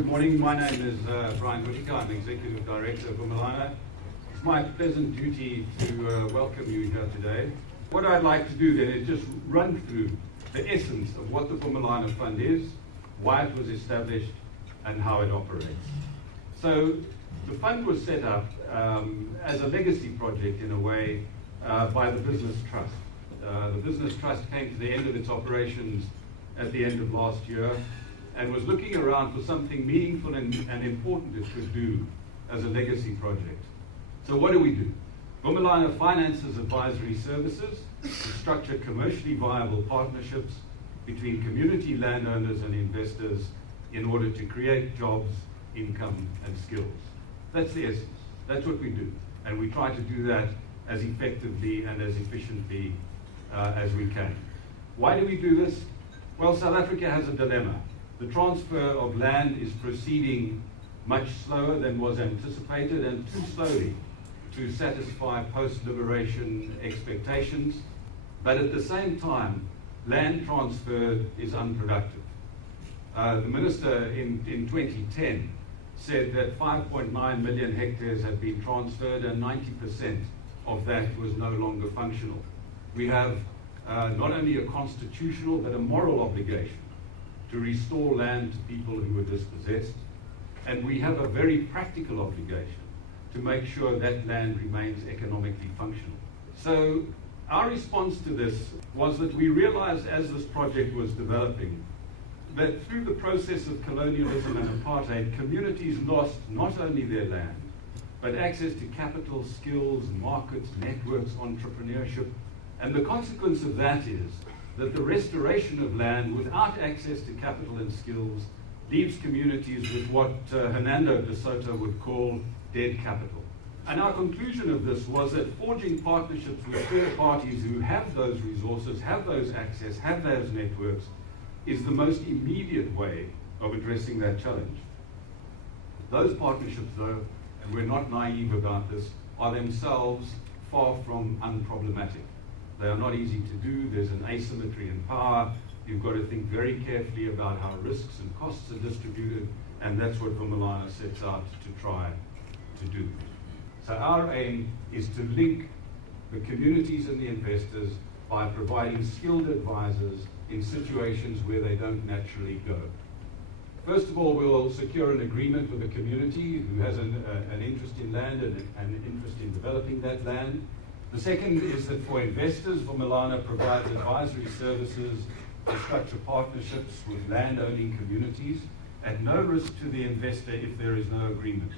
Good morning. My name is Whittaker. I'm Executive Director of Vumelana. It's my pleasant duty to welcome you here today. What I'd like to do then is just run through the essence of what the Vumelana Fund is, why it was established, and how it operates. So the fund was set up as a legacy project in a way by the Business Trust. The Business Trust came to the end of its operations at the end of last year and was looking around for something meaningful and important it could do as a legacy project. So what do? Vumelana finances advisory services to structure commercially viable partnerships between community landowners and investors in order to create jobs, income, and skills. That's the essence. That's what we do. And we try to do that as effectively and as efficiently as we can. Why do we do this? Well, South Africa has a dilemma. The transfer of land is proceeding much slower than was anticipated and too slowly to satisfy post-liberation expectations. But at the same time, land transfer is unproductive. The minister in 2010 said that 5.9 million hectares had been transferred and 90% of that was no longer functional. We have not only a constitutional but a moral obligation to restore land to people who were dispossessed, and we have a very practical obligation to make sure that land remains economically functional. So our response to this was that we realized as this project was developing that through the process of colonialism and apartheid, communities lost not only their land, but access to capital, skills, markets, networks, entrepreneurship. And the consequence of that is that the restoration of land without access to capital and skills leaves communities with what Hernando de Soto would call dead capital. And our conclusion of this was that forging partnerships with third parties who have those resources, have those access, have those networks, is the most immediate way of addressing that challenge. Those partnerships, though, and we're not naive about this, are themselves far from unproblematic. They are not easy to do. There's an asymmetry in power. You've got to think very carefully about how risks and costs are distributed, and that's what Vumelana sets out to try to do. So our aim is to link the communities and the investors by providing skilled advisors in situations where they don't naturally go. First of all, we will secure an agreement with a community who has an interest in land and an interest in developing that land. The second is that for investors, Vumelana provides advisory services to structure partnerships with land-owning communities at no risk to the investor if there is no agreement.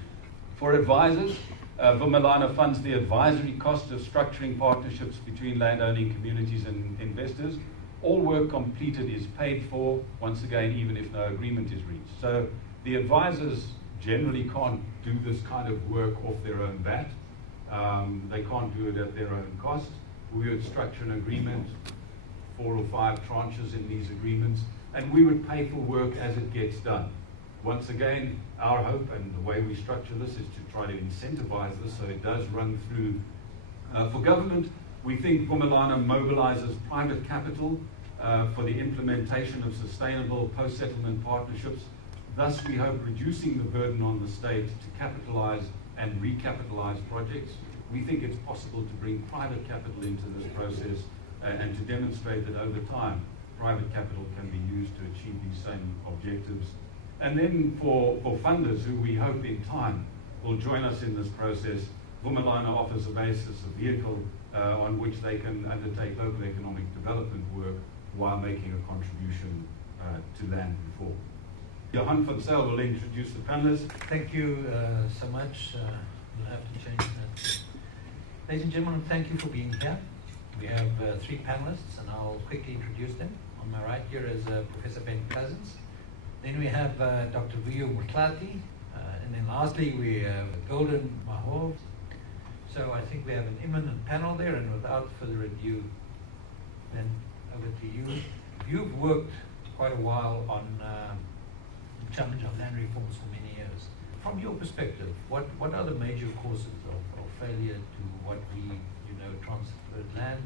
For advisors, Vumelana funds the advisory cost of structuring partnerships between land-owning communities and investors. All work completed is paid for, once again, even if no agreement is reached. So the advisors generally can't do this kind of work off their own bat. They can't do it at their own cost. We would structure an agreement, 4 or 5 tranches in these agreements, and we would pay for work as it gets done. Once again, our hope and the way we structure this is to try to incentivize this so it does run through. For government, we think Vumelana mobilizes private capital for the implementation of sustainable post-settlement partnerships. Thus, we hope reducing the burden on the state to capitalize and recapitalize projects. We think it's possible to bring private capital into this process and to demonstrate that over time, private capital can be used to achieve these same objectives. And then for funders who we hope in time will join us in this process, Vumelana offers a basis, a vehicle on which they can undertake local economic development work while making a contribution to land reform. Johan will introduce the panelists. Thank you so much. We'll have to change that. Ladies and gentlemen, thank you for being here. We have 3 panelists, and I'll quickly introduce them. On my right here is Professor Mkhize. Then we have Dr. Mkhize, and then lastly we have Golden Mahov. So I think we have an imminent panel there, and without further ado, then over to you. You've worked quite a while on the challenge of land reforms for many years. From your perspective, what are the major causes of failure to what we transferred land?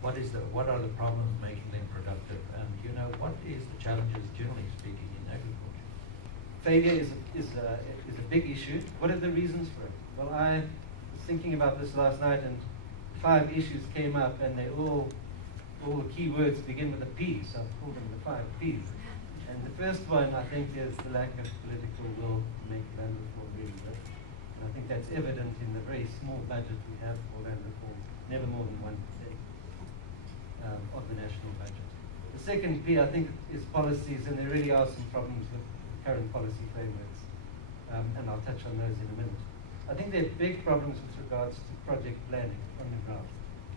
What are the problems making them productive? And what is the challenges, generally speaking, in agriculture? failure is a big issue. What are the reasons for it? Well, I was thinking about this last night, and 5 issues came up, and they all the key words begin with a P, so I've called them the 5 Ps. And the first one, I think, is the lack of political will to make land reform really work. And I think that's evident in the very small budget we have for land reform, never more than 1% of the national budget. The second P, I think, is policies, and there really are some problems with the current policy frameworks. And I'll touch on those in a minute. I think there are big problems with regards to project planning on the ground.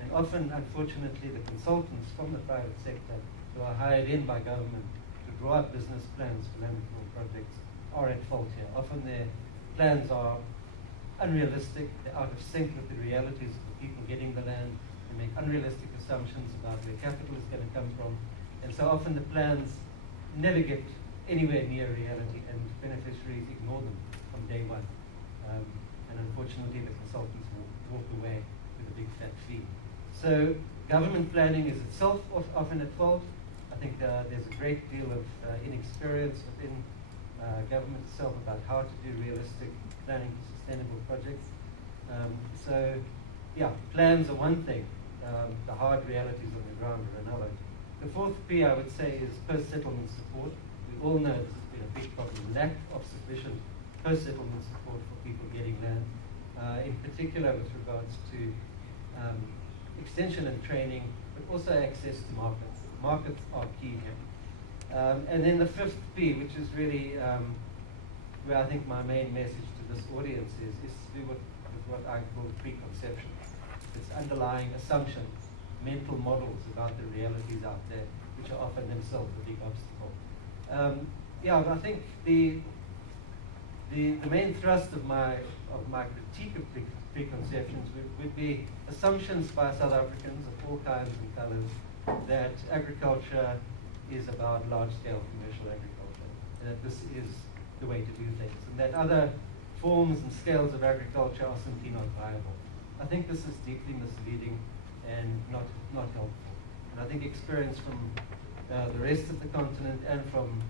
And often, unfortunately, the consultants from the private sector who are hired in by government to draw up business plans for land reform projects are at fault here. Often their plans are unrealistic, they're out of sync with the realities of the people getting the land, they make unrealistic assumptions about where capital is going to come from, and so often the plans never get anywhere near reality, and beneficiaries ignore them from day one. And unfortunately, the consultants walk away with a big fat fee. So government planning is itself often at fault. I think there's a great deal of inexperience within government itself about how to do realistic planning for sustainable projects. So, yeah, plans are one thing. The hard realities on the ground are another. The fourth P, I would say, is post-settlement support. We all know this has been a big problem, lack of sufficient post-settlement support for people getting land, in particular with regards to extension and training, but also access to markets. Markets are key here. And then the fifth P, which is really where I think my main message to this audience is to do with what I call preconception. It's underlying assumptions, mental models about the realities out there, which are often themselves a big obstacle. I think the main thrust of my critique of preconceptions would be assumptions by South Africans of all kinds and colors that agriculture is about large-scale commercial agriculture, and that this is the way to do things, and that other forms and scales of agriculture are simply not viable. I think this is deeply misleading and not helpful. And I think experience from the rest of the continent and from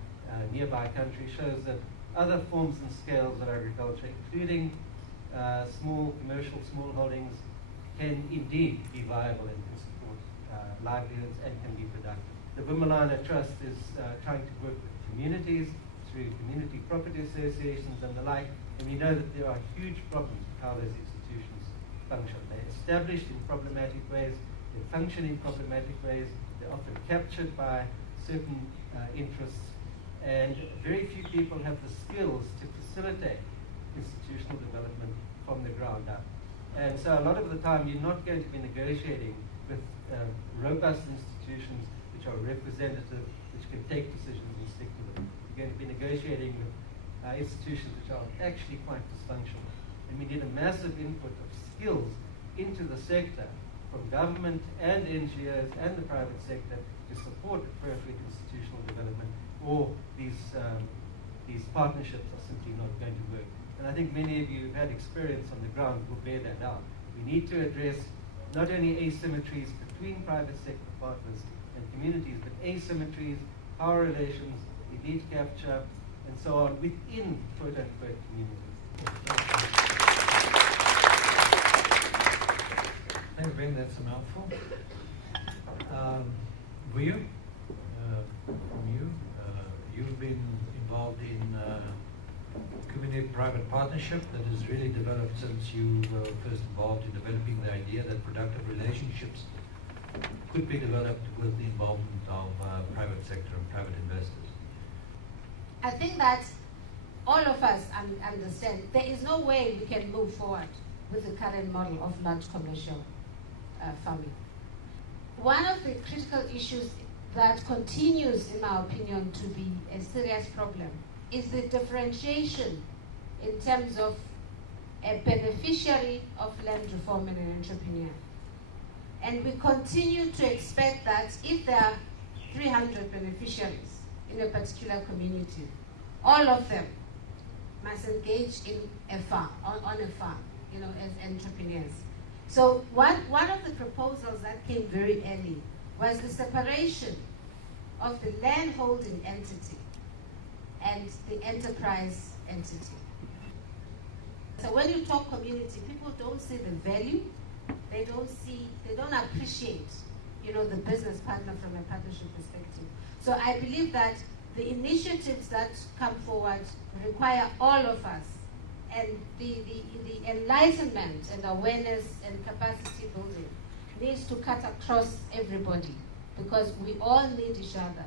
nearby countries shows that other forms and scales of agriculture, including small commercial smallholdings, can indeed be viable and can support livelihoods and can be productive. The Vumelana Trust is trying to work with communities through community property associations and the like, and we know that there are huge problems with how those institutions function. They're established in problematic ways, they function in problematic ways, they're often captured by certain interests, and very few people have the skills to facilitate institutional development from the ground up. And so a lot of the time you're not going to be negotiating with robust institutions which are representative, which can take decisions and stick to them. You're going to be negotiating with institutions which are actually quite dysfunctional. And we need a massive input of skills into the sector from government and NGOs and the private sector to support appropriate institutional development, or these partnerships are simply not going to work. And I think many of you who've had experience on the ground will bear that out. We need to address not only asymmetries between private sector partners and communities, but asymmetries, power relations, elite capture, and so on within quote-unquote communities. Thanks, Ben. That's a mouthful. Vuyo, from you, you've been involved in community-private partnership that has really developed since you were first involved in developing the idea that productive relationships could be developed with the involvement of private sector and private investors. I think that all of us understand there is no way we can move forward with the current model of large commercial farming. One of the critical issues that continues, in my opinion, to be a serious problem is the differentiation in terms of a beneficiary of land reform and an entrepreneur. And we continue to expect that if there are 300 beneficiaries in a particular community, all of them must engage in a farm, on a farm, as entrepreneurs. So one of the proposals that came very early was the separation of the land holding entity and the enterprise entity. So when you talk community, people don't see the value, they don't appreciate, the business partner from a partnership perspective. So I believe that the initiatives that come forward require all of us, and the enlightenment and awareness and capacity building needs to cut across everybody, because we all need each other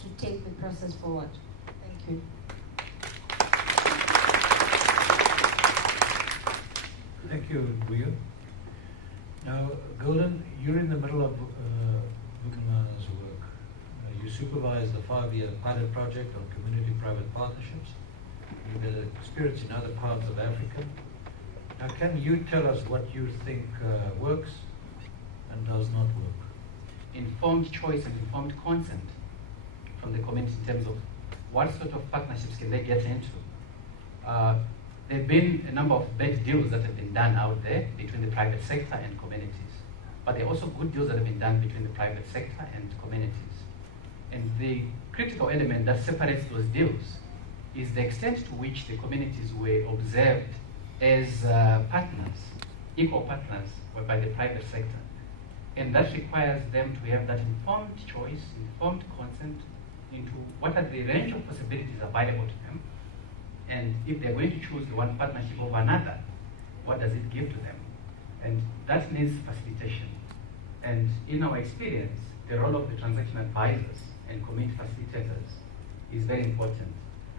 to take the process forward. Thank you. Thank you, Vuyo. Now, Golden, you're in the middle of Vumelana's work. You supervise the 5-year pilot project on community-private partnerships. You've had experience in other parts of Africa. Now, can you tell us what you think works and does not work? Informed choice and informed consent from the community in terms of what sort of partnerships can they get into. There have been a number of bad deals that have been done out there between the private sector and communities. But there are also good deals that have been done between the private sector and communities. And the critical element that separates those deals is the extent to which the communities were observed as partners, equal partners by the private sector. And that requires them to have that informed choice, informed consent into what are the range of possibilities available to them. And if they're going to choose the one partnership over another, what does it give to them? And that needs facilitation. And in our experience, the role of the transaction advisors and community facilitators is very important.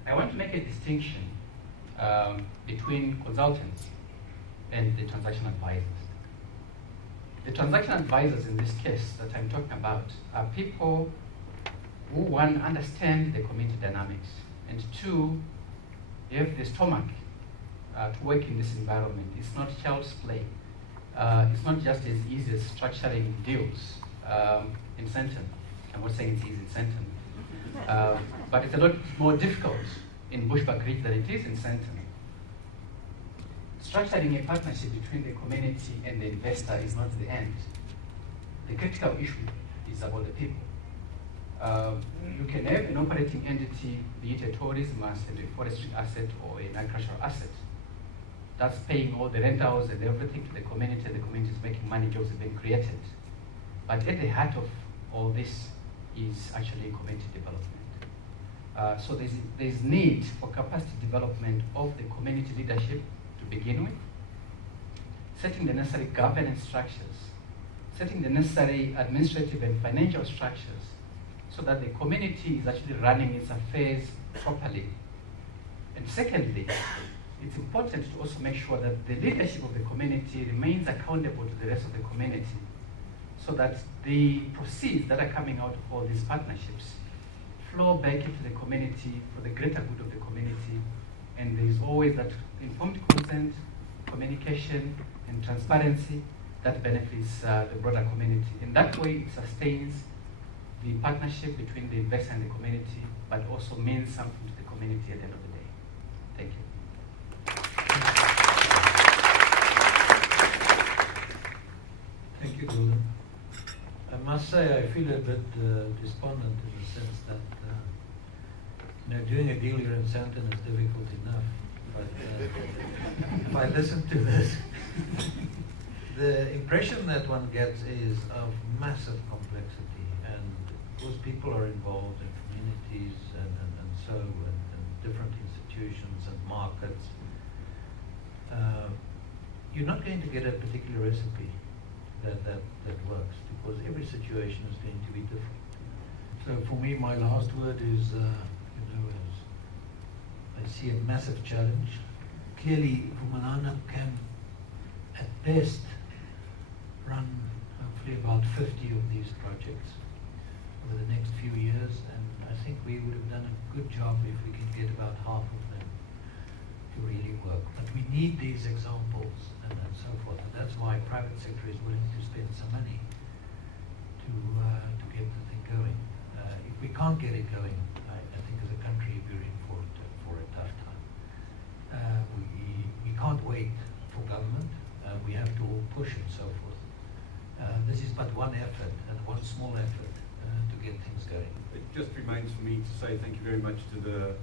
I want to make a distinction between consultants and the transaction advisors. The transaction advisors in this case that I'm talking about are people who, one, understand the community dynamics, and two, have the stomach to work in this environment. It's not child's play. It's not just as easy as structuring deals in Sanlam. I'm not saying it's easy in Sanlam, but it's a lot more difficult in Bushbuck Ridge than it is in Sanlam. Structuring a partnership between the community and the investor is not the end. The critical issue is about the people. You can have an operating entity, be it a tourism asset, a forestry asset, or an agricultural asset, that's paying all the rentals and everything to the community, and the community is making money, jobs have been created. But at the heart of all this is actually community development. So there's need for capacity development of the community leadership to begin with, setting the necessary governance structures, setting the necessary administrative and financial structures, so that the community is actually running its affairs properly. And secondly, it's important to also make sure that the leadership of the community remains accountable to the rest of the community, so that the proceeds that are coming out of all these partnerships flow back into the community for the greater good of the community. And there is always that informed consent, communication, and transparency that benefits the broader community. In that way, it sustains the partnership between the investor and the community, but also means something to the community at the end of the day. Thank you. Thank you, Golden. I must say I feel a bit despondent in the sense that doing a deal here in Sandton is difficult enough. But if I listen to this, the impression that one gets is of massive complexity, and those people are involved in communities and different institutions and markets. You're not going to get a particular recipe that works, because every situation is going to be different. So for me, my last word is, I see a massive challenge. Clearly, Vumelana can, at best, run hopefully about 50 of these projects over the next few years, and I think we would have done a good job if we could get about half of them to really work. But we need these examples and so forth, and that's why private sector is willing to spend some money to get the thing going. If we can't get it going, I think as a country we're in for a tough time. We can't wait for government. We have to all push and so forth. This is but one effort, and one small effort to get things going. It just remains for me to say thank you very much to the